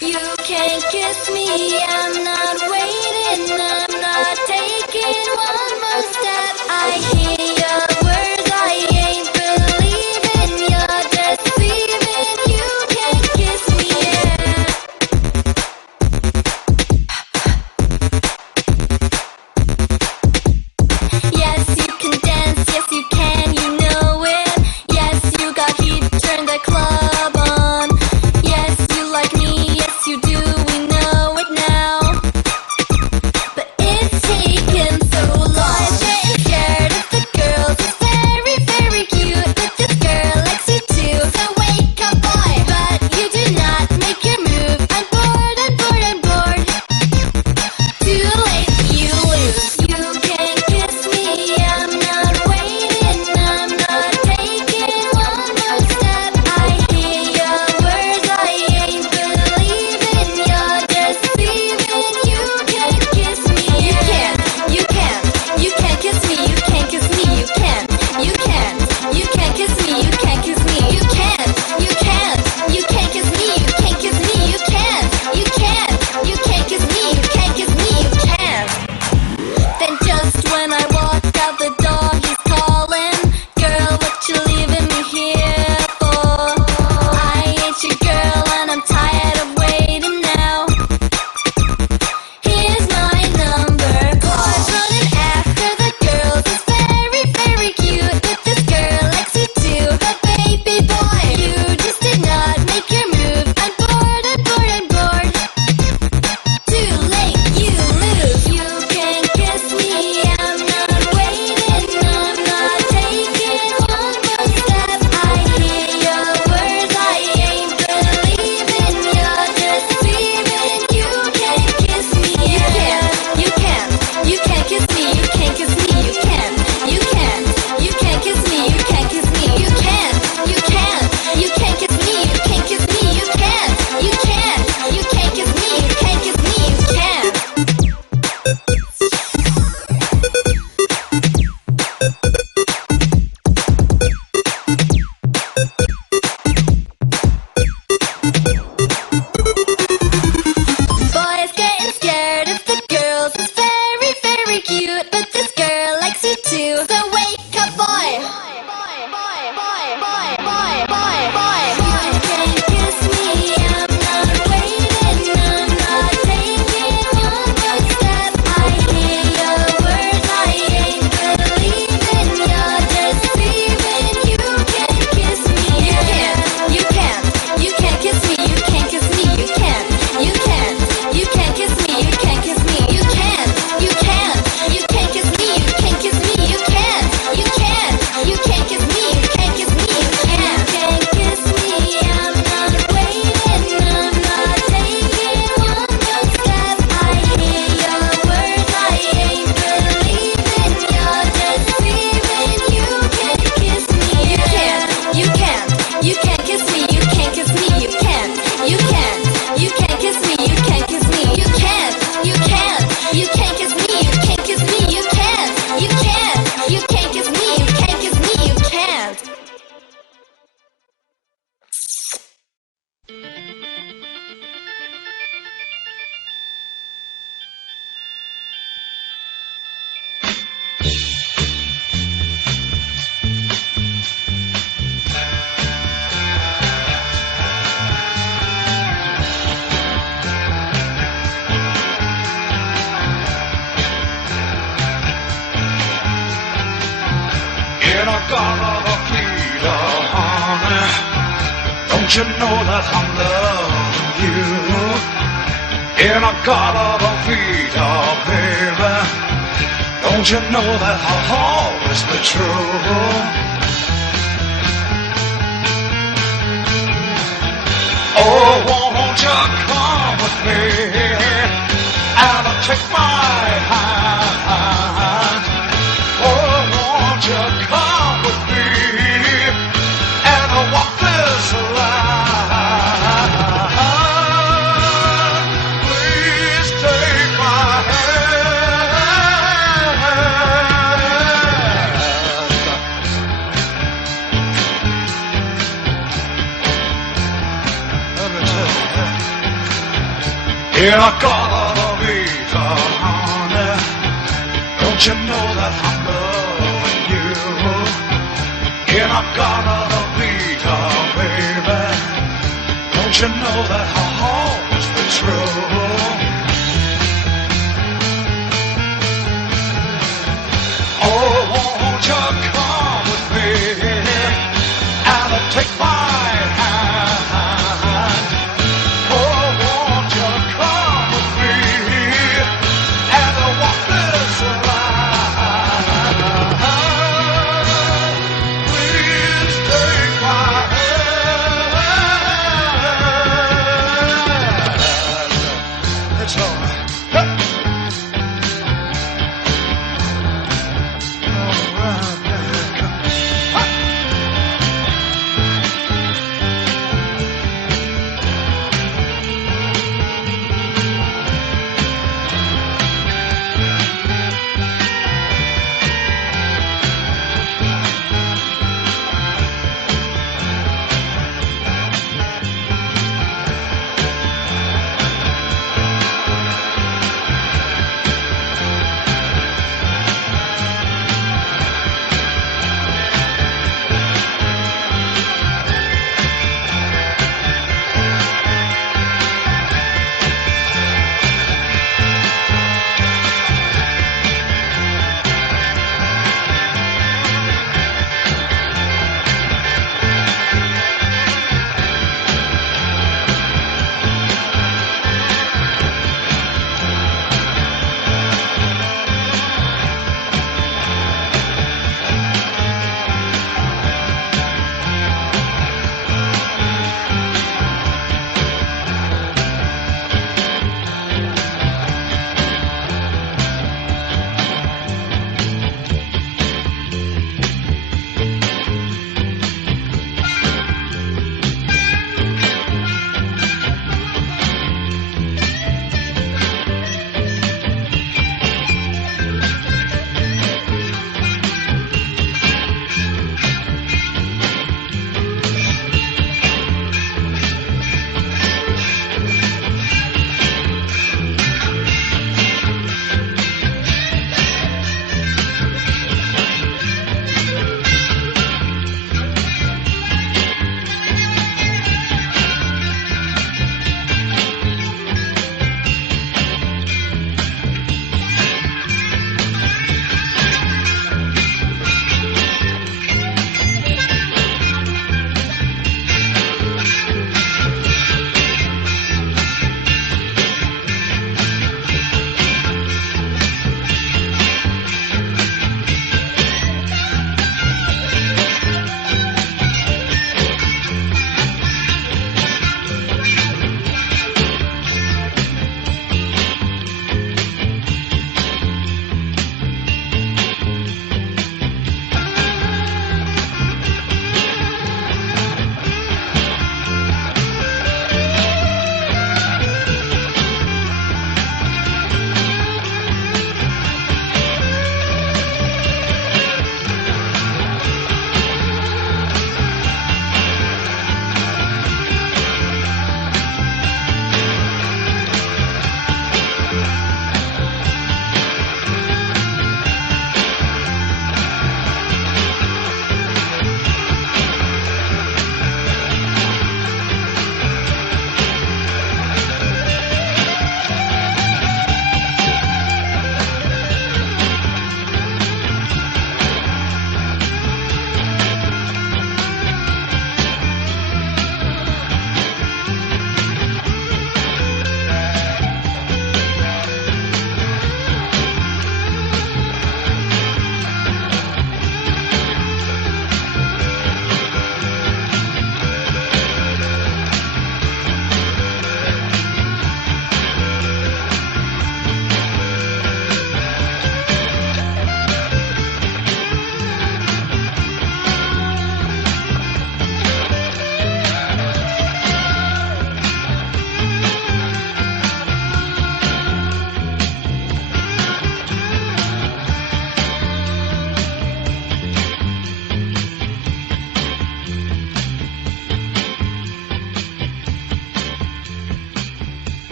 You can't kiss me, I'm not waiting, I'm not taking one more step. I hear your words, I ain't believing, you're deceiving. You can't kiss me, Yes, you can dance, yes you can, you know it. Yes, you got heat, turn the club on. Yes, you like me, yes you do, we know it now. But it's taken so long. I'm getting scared of the girls, it's very, very cute. But this girl likes you too, so wake up boy. But you do not make your move, I'm bored, I'm bored, I'm bored. Too late, you lose. You can't kiss me, I'm not waiting, I'm not taking one more step. I hear your words, I ain't believing, you're deceiving. You can't kiss me, you can't kiss me, you can't kiss me, you can't kiss me, you can't kiss me, you can't kiss me, you can't kiss me, you can't kiss me, you can't kiss me, you can't. Then just when I walk out the door, he's calling. Girl, what you leaving me here for? I ain't your girl and I'm tired of waiting now. Here's my number, boys running after the girls. It's very, very cute, but this girl likes you too. But baby boy, you just did not make your move. I'm bored, I'm bored, I'm bored. Too late, you lose. You can't kiss me, I'm not waiting, I'm not taking one more step. I hear your words, I ain't believing, you're deceiving. You can't kiss me, you can't kiss me, you can't kiss me, you can't kiss me, you can't kiss me, you can't kiss me, you can't kiss me, you can't kiss me, you can't kiss me, you can't. Boys getting scared of the girls, it's very, very cute, but this girl likes you too. So wake up, boy. You can't kiss me, I'm not waiting, I'm not taking one more step. I hear your words, I ain't believing, you're deceiving. You can't kiss me, you can't kiss me, you can't kiss me, you can't kiss me, you can't kiss me, you can't kiss me, you can't kiss me, you can't kiss me, you can't kiss me, you can't kiss me, I'm not waiting, I'm not taking one more step. I hear your words, I ain't believing, you're deceiving. You can't kiss me, you can't kiss me, you can't kiss me, you can't kiss me, you can't kiss me, you can't kiss me, you can't kiss me, you can't kiss me, you can't kiss me, you can't. In a garden of Peter, honey, don't you know that I'm loving you? In a garden of Peter, baby, don't you know that I'll always be true? Oh, won't you come with me and take my hand? Oh, won't you come with me and walk this line? Please take my hand. In a Casa Vida, honey. Don't you know that I'm loving you? In a Casa Vida, baby. Don't you know that I'll always be true? Oh, won't you come with me and take my hand? Oh, won't you come with me and walk this line? Please take my hand.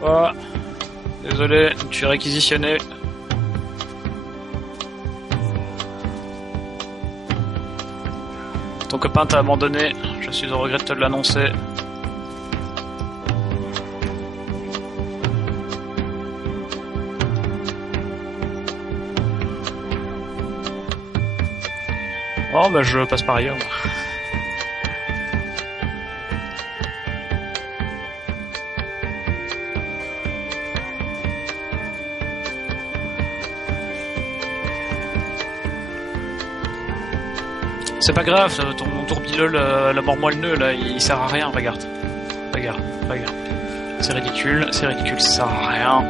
Oh, désolé, tu es réquisitionné. Ton copain t'a abandonné, je suis au regret de te l'annoncer. Oh bah je passe par ailleurs. C'est pas grave, ton tourbillol, la mort-moi le nœud là, il sert à rien, regarde. Regarde. C'est ridicule, ça sert à rien.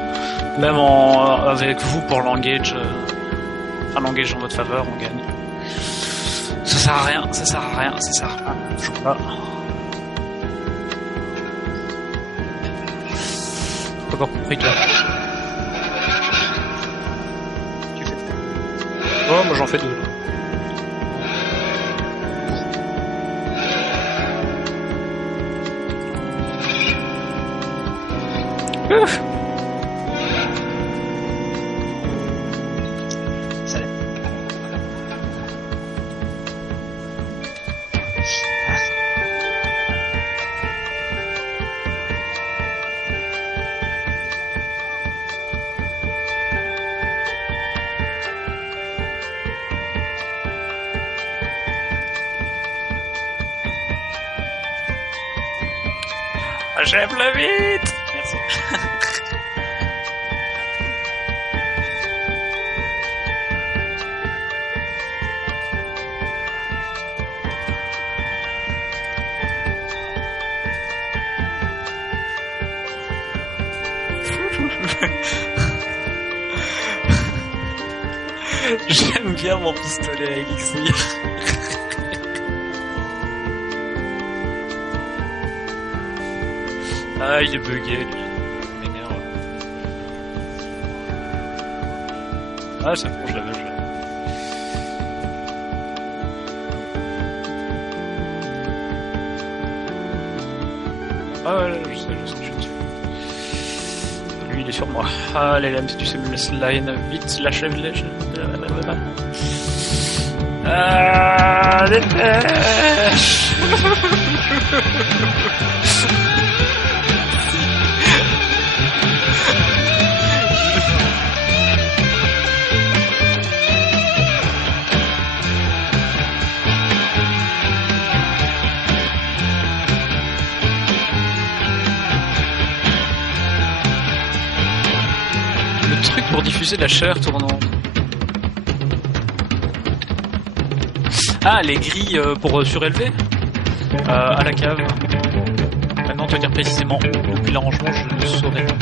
Même avec vous pour l'engage, un engage en votre faveur, on gagne. Ça sert à rien. Je sais pas. Pas encore compris toi. Tu fais. Oh, moi j'en fais 2. Ouf. Salut. Achève-le vite. Merci. J'aime bien mon pistolet à élixir. Ah, il est bugué, lui. Il m'énerve. Ah, c'est bon, je l'avais déjà. Ah ouais, je sais, je suis. Lui, il est sur moi. Allez, là, si tu sais me laisser line vite, lâchez-le. Ah, dépêche. Le truc pour diffuser la chair tournante. Ah, les grilles pour surélever à la cave. Maintenant, te dire précisément où, depuis l'arrangement, je ne saurais pas.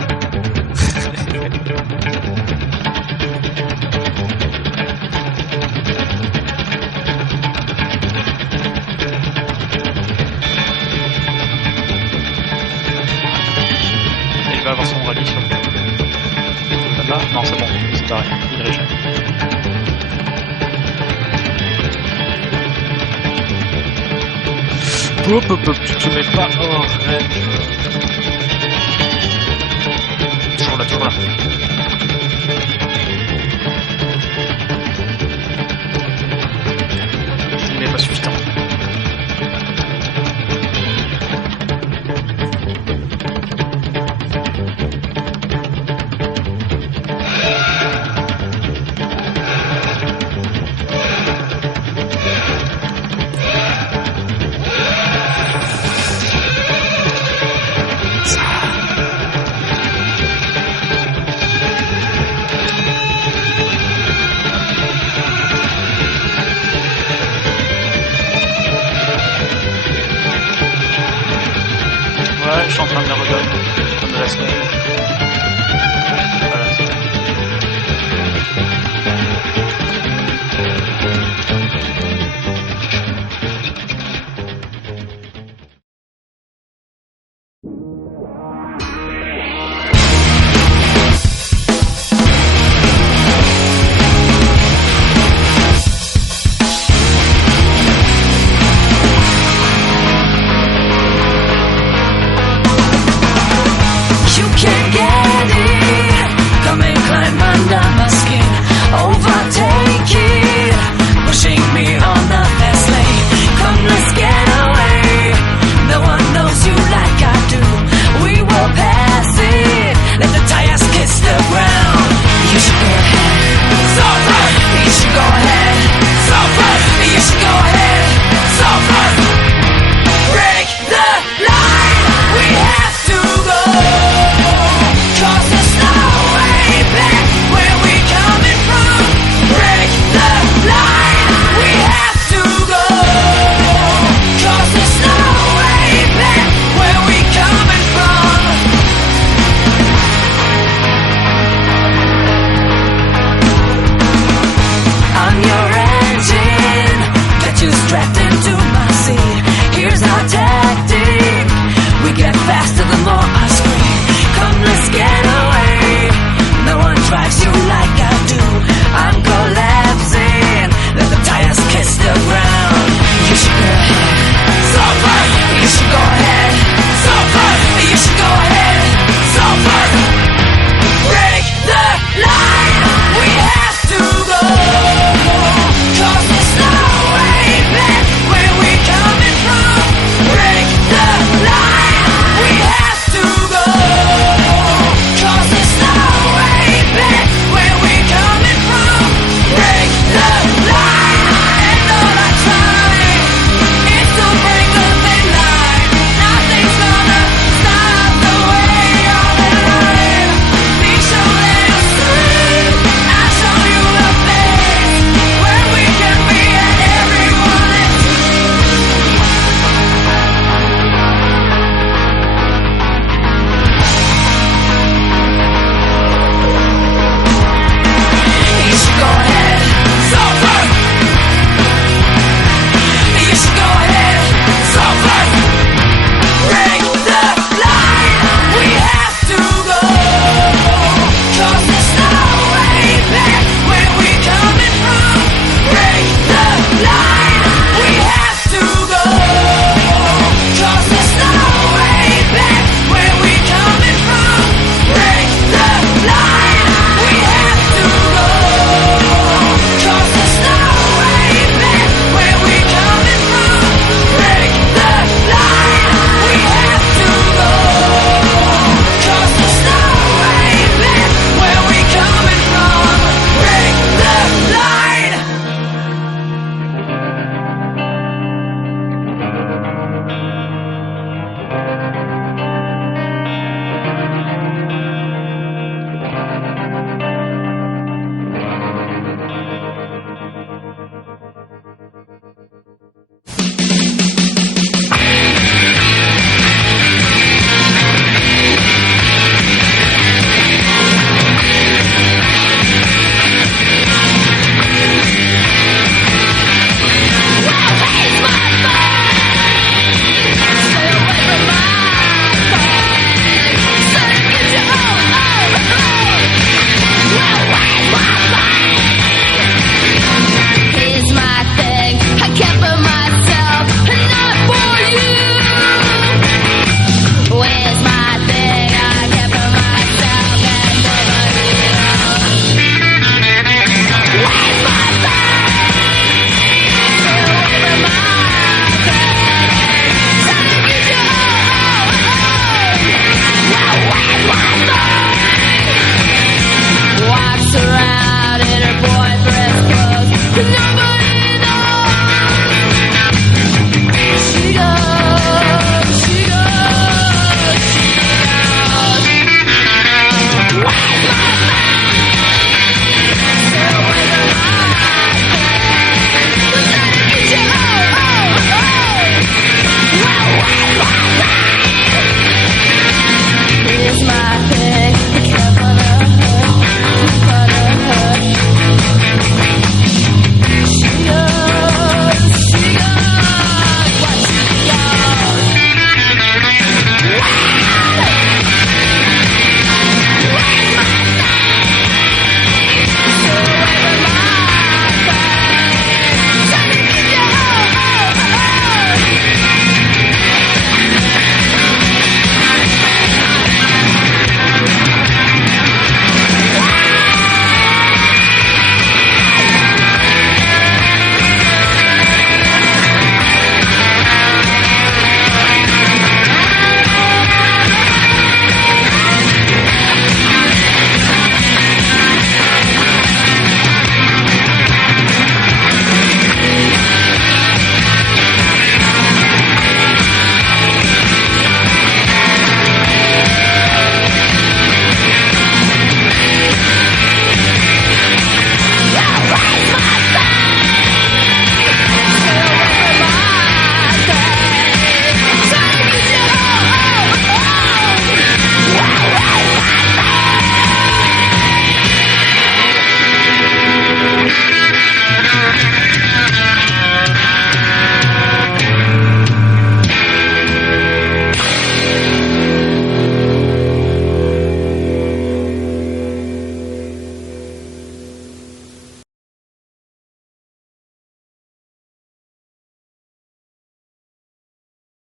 Il va avoir son rallye sur là. Non, c'est bon, c'est pareil, il régène. Hop, tu te mets pas hors règle. Toujours là. Il n'est pas suffisant. Je suis en train de la redonner, comme de la semaine. Voilà. You addicted to